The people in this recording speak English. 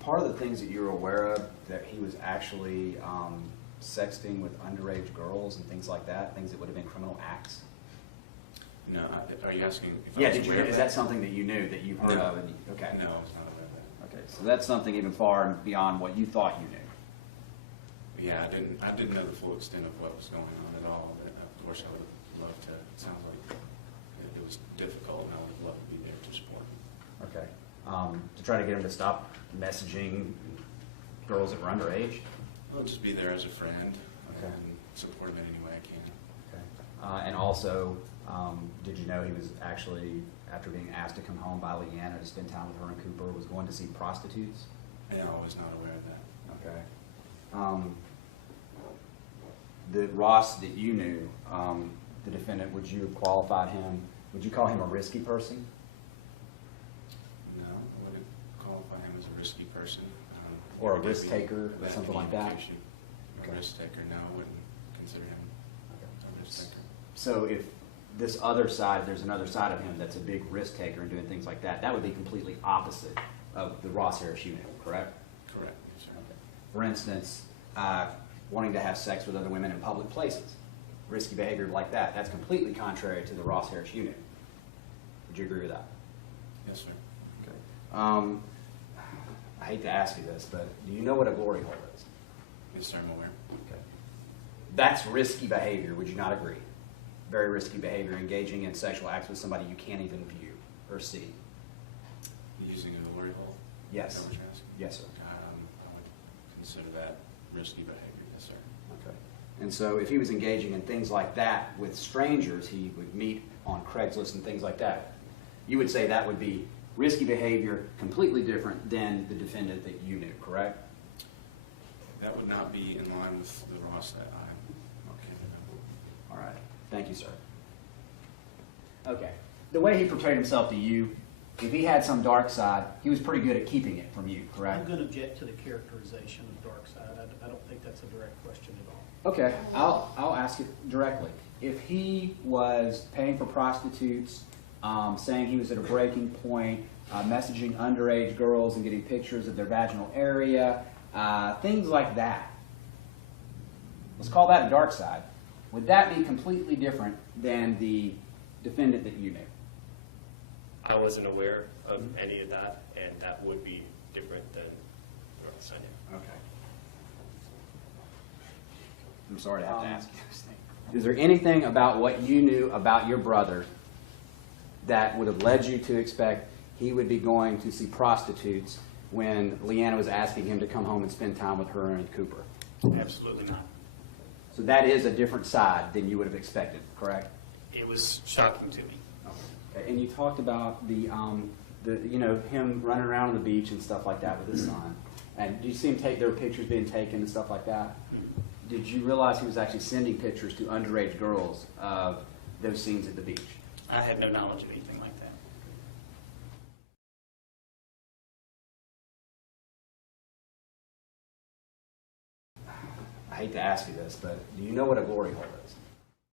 part of the things that you were aware of that he was actually sexting with underage girls and things like that, things that would have been criminal acts? No, are you asking if I Yeah, was did you? aware of Is that something that you knew, that you've heard No. of? And okay. No, I was not aware of that. Okay, so that's something even far beyond what you thought you knew. Yeah, I didn't know the full extent of what was going on at all, but of course I would love to. It sounds like it was difficult, and I would love to be there to support him. Okay. To try to get him to stop messaging girls that were underage? I'll just be there as a friend Okay. and support him in any way I can. Okay. And also, did you know he was actually, after being asked to come home by Leanna to spend time with her and Cooper, was going to see prostitutes? Yeah, I was not aware of that. Okay. The Ross that you knew, the defendant, would you have qualified him, would you call him a risky person? No, I wouldn't qualify him as a risky person. Or a Maybe risk taker or that something like that? communication. Okay. A risk taker, no, I wouldn't consider him a risk taker. So if this other side, there's another side of him that's a big risk taker and doing things like that, that would be completely opposite of the Ross Harris you knew, correct? Correct, yes, sir. Okay. For instance, wanting to have sex with other women in public places, risky behavior like that, that's completely contrary to the Ross Harris you knew. Would you agree with that? Yes, sir. Okay. I hate to ask you this, but do you know what a glory hole is? Yes, sir, I'm aware. Okay. That's risky behavior, would you not agree? Very risky behavior, engaging in sexual acts with somebody you can't even view or see. Using a glory hole? Yes. Is that what you're asking? Yes, sir. I would consider that risky behavior, yes, sir. Okay. And so if he was engaging in things like that with strangers he would meet on Craigslist and things like that, you would say that would be risky behavior, completely different than the defendant that you knew, correct? That would not be in line with the Ross that I Okay. All right. Thank you, sir. Okay. The way he portrayed himself to you, if he had some dark side, he was pretty good at keeping it from you, I'm correct? going to object to the characterization of dark side. I don't think that's a direct question at all. Okay. I'll ask it directly. If he was paying for prostitutes, saying he was at a breaking point, messaging underage girls and getting pictures of their vaginal area, things like that. Let's call that a dark side. Would that be completely different than the defendant that you knew? I wasn't aware of any of that, and that would be different than the Ross I knew. Okay. I'm sorry to have to ask you this thing. Is there anything about what you knew about your brother that would have led you to expect he would be going to see prostitutes when Leanna was asking him to come home and spend time with her and Cooper? Absolutely not. So that is a different side than you would have expected, correct? It was shocking to me. Okay. And you talked about the him running around on the beach and stuff like that with his son. And did you see him take their pictures being taken and stuff like that? Did you realize he was actually sending pictures to underage girls of those scenes at the beach? I had no knowledge of anything like that. I hate to ask you this, but do you know what a glory hole is?